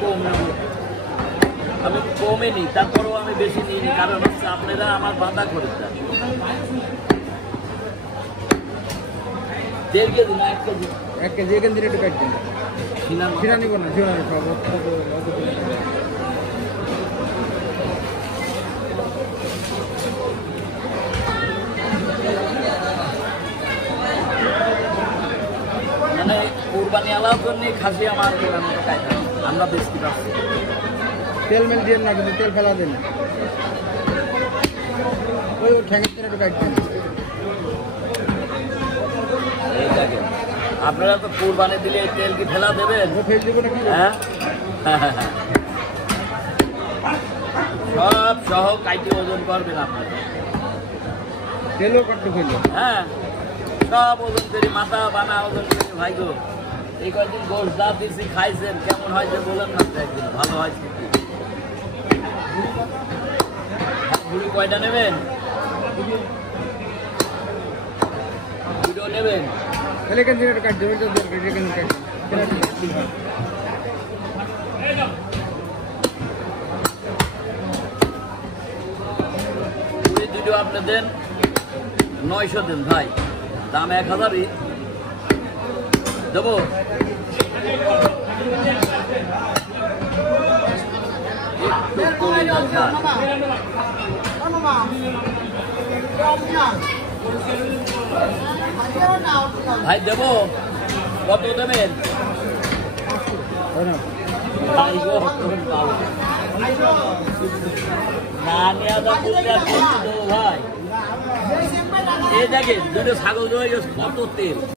কম নেব, আমি কমে নিই, তারপরেও আমি বেশি নিই, কারণ হচ্ছে আপনারা আমার বাঁধা করে দেন। 1.5 কেজি না 1 কেজি? 1 কেজি এখান থেকে একটু কাটবেন। সিনা নিব না, সিনা সব মানে কুরবানি আলার জন্য খাসি আমার আমরা বেশি পাচ্ছি। তেল মেল দিয়ে না, কিন্তু তেল ফেলা দেন, ওই ঠ্যাঙের থেকে একটু কাটবেন। আপনারা তো কুরবানি দিলে তেল কি ফেলা দেবেন? ফেল দেবো নাকি? হ্যাঁ, সব সহ কাইটি ওজন করবেন আপনারা। তেলও কাটতে ফেললো। হ্যাঁ, সব ওজন করি, মাথা বানা ওজন করি ভাই গো। এই কয়েকদিন গোস দা দিয়েছি, খাইছেন, কেমন হয়েছে বলেন না একদিন, ভালো হয়েছে কি? বুড়ি কয়টা নেবেন? দুটো নেবেন? তাহলে এখান থেকে একটু কাটতে হবে, এখানে কাটবেন। বুড়ি দুটো আপনি দেন, 900 দেন ভাই, দাম 1000ই দেবো। ভাই দেবো, কত দেবেন? ভাই গো, না নেওয়া ভাই, এই দেখেন দুটো ছাগল রয়ে গেছে, কত তেল।